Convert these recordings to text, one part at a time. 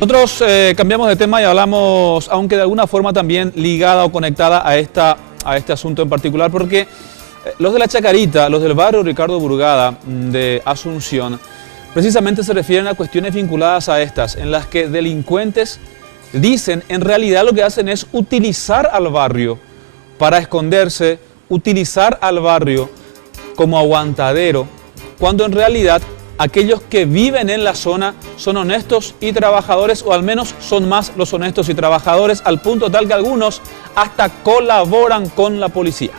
Nosotros cambiamos de tema y hablamos, aunque de alguna forma también ligada o conectada a este asunto en particular, porque los de la Chacarita, los del barrio Ricardo Burgada de Asunción, precisamente se refieren a cuestiones vinculadas a estas, en las que delincuentes dicen, en realidad lo que hacen es utilizar al barrio para esconderse, utilizar al barrio como aguantadero, cuando en realidad aquellos que viven en la zona son honestos y trabajadores, o al menos son más los honestos y trabajadores, al punto tal que algunos hasta colaboran con la policía.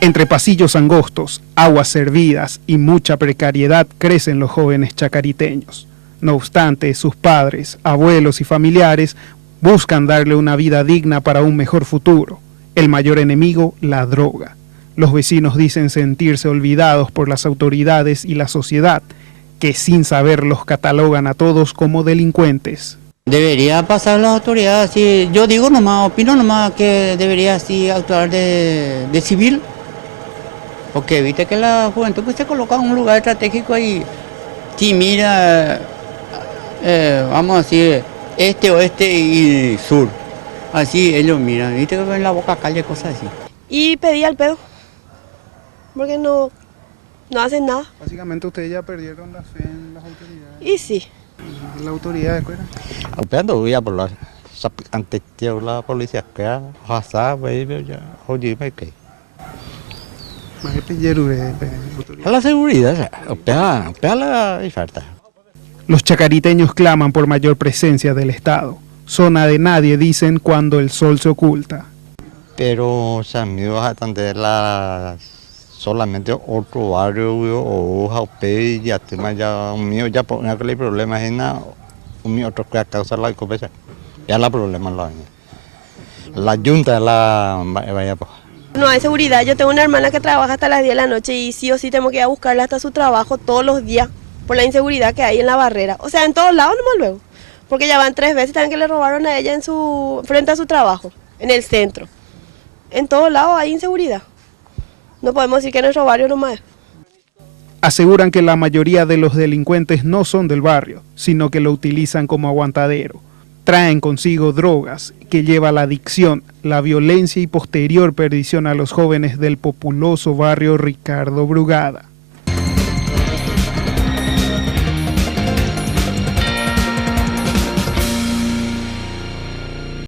Entre pasillos angostos, aguas servidas y mucha precariedad crecen los jóvenes chacariteños. No obstante, sus padres, abuelos y familiares buscan darle una vida digna para un mejor futuro. El mayor enemigo, la droga. Los vecinos dicen sentirse olvidados por las autoridades y la sociedad, que sin saber los catalogan a todos como delincuentes. Debería pasar las autoridades, sí. Yo digo nomás, opino nomás que debería así actuar de civil, porque viste que la juventud pues se coloca en un lugar estratégico y si mira, vamos a decir, este, oeste y sur, así ellos miran, viste que en la boca calle cosas así. Y pedí al pedo, porque no hacen nada. Básicamente ustedes ya perdieron la fe en las autoridades. Y sí. ¿La autoridad de escuela? Apenas voy a hablar, antes de la policía que hasta voy ya hoy me quedé. A la seguridad, apenas la falta. Los chacariteños claman por mayor presencia del Estado. Zona de nadie, dicen, cuando el sol se oculta. Pero se han ido a atender solamente otro barrio o Jaupe y ya tema ya un mío ya por no hay problemas en nada, un mío otro que causa la copecha. Ya la problema la junta la vaya pues. No hay seguridad. Yo tengo una hermana que trabaja hasta las 10 de la noche y sí o sí tengo que ir a buscarla hasta su trabajo todos los días por la inseguridad que hay en la barrera. O sea, en todos lados nomás luego. Porque ya van 3 veces también que le robaron a ella frente a su trabajo, en el centro. En todos lados hay inseguridad. No podemos decir que en nuestro barrio nomás. Aseguran que la mayoría de los delincuentes no son del barrio, sino que lo utilizan como aguantadero. Traen consigo drogas que lleva la adicción, la violencia y posterior perdición a los jóvenes del populoso barrio Ricardo Burgada.